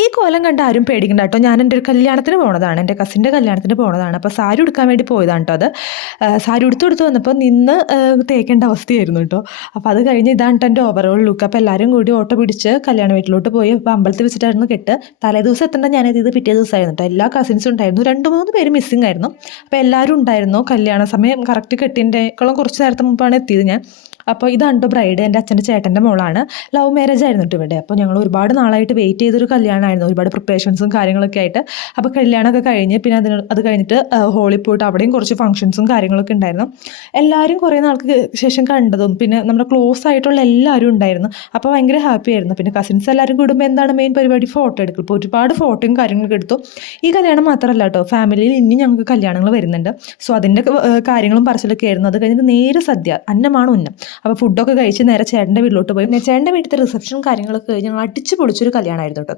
ഈ കോലം കണ്ട് ആരും പേടിക്കണ്ട കേട്ടോ. ഞാൻ എൻ്റെ ഒരു കല്യാണത്തിന് പോണതാണ്, എൻ്റെ കസിൻ്റെ കല്യാണത്തിന് പോണതാണ്. അപ്പോൾ സാരി ഉടുക്കാൻ വേണ്ടി പോയതാണ് കേട്ടോ. അത് സാരി ഉടുത്ത് വന്നപ്പോൾ നിന്ന് തേക്കേണ്ട അവസ്ഥയായിരുന്നു കേട്ടോ. അപ്പോൾ അത് കഴിഞ്ഞ് ഇതാണ് എൻ്റെ ഓവറോൾ ലുക്ക്. അപ്പോൾ എല്ലാവരും കൂടി ഓട്ടോ പിടിച്ച് കല്യാണ വീട്ടിലോട്ട് പോയി. അപ്പോൾ അമ്പലത്തിൽ വെച്ചിട്ടായിരുന്നു കെട്ട്. തലേ ദിവസം എത്തേണ്ട ഞാനെത്തിയത് പിറ്റേ ദിവസമായിരുന്നു കേട്ടോ. എല്ലാ കസിൻസും ഉണ്ടായിരുന്നു, 2-3 പേര് മിസ്സിംഗ് ആയിരുന്നു. അപ്പോൾ എല്ലാവരും ഉണ്ടായിരുന്നു. കല്യാണ സമയം കറക്റ്റ് കെട്ടിൻ്റെക്കോളം കുറച്ച് നേരത്തെ മുമ്പാണ് എത്തിയത് ഞാൻ. അപ്പോൾ ഇതാണ് കേട്ടോ ബ്രൈഡ്, എൻ്റെ അച്ഛൻ്റെ ചേട്ടൻ്റെ മോളാണ്. ലവ് മാരേജ് ആയിരുന്നു കേട്ടോ ഇവിടെ. അപ്പോൾ ഞങ്ങൾ ഒരുപാട് നാളായിട്ട് വെയിറ്റ് ചെയ്തൊരു കല്യാണമായിരുന്നു, ഒരുപാട് പ്രിപ്പറേഷൻസും കാര്യങ്ങളൊക്കെ ആയിട്ട്. അപ്പോൾ കല്യാണമൊക്കെ കഴിഞ്ഞ് പിന്നെ അത് കഴിഞ്ഞിട്ട് ഹോളിൽ പോയിട്ട് അവിടെയും കുറച്ച് ഫംഗ്ഷൻസും കാര്യങ്ങളൊക്കെ ഉണ്ടായിരുന്നു. എല്ലാവരും കുറേ നാൾക്ക് ശേഷം കണ്ടതും പിന്നെ നമ്മുടെ ക്ലോസ് ആയിട്ടുള്ള എല്ലാവരും ഉണ്ടായിരുന്നു. അപ്പോൾ ഭയങ്കര ഹാപ്പി ആയിരുന്നു. പിന്നെ കസിൻസ് എല്ലാവരും കൂടുമ്പോൾ എന്താണ് മെയിൻ പരിപാടി, ഫോട്ടോ എടുക്കും. ഇപ്പോൾ ഒരുപാട് ഫോട്ടോയും കാര്യങ്ങളൊക്കെ എടുത്തു. ഈ കല്യാണം മാത്രമല്ല കേട്ടോ, ഫാമിലിയിൽ ഇനി ഞങ്ങൾക്ക് കല്യാണങ്ങൾ വരുന്നുണ്ട്. സോ അതിൻ്റെ കാര്യങ്ങളും പറച്ചിലൊക്കെ ആയിരുന്നു. അത് കഴിഞ്ഞിട്ട് നേരെ സദ്യ, അന്നമാണ് ഉന്നം. അപ്പോൾ ഫുഡൊക്കെ കഴിച്ച് നേരെ ചേട്ടൻ്റെ വീട്ടിലോട്ട് പോയി. ചേട്ടൻ്റെ വീട്ടിലത്തെ റിസപ്ഷനും കാര്യങ്ങളൊക്കെ ഞങ്ങൾ അടിച്ച് പൊളിച്ചൊരു കല്യാണമായിരുന്നു കേട്ടോ.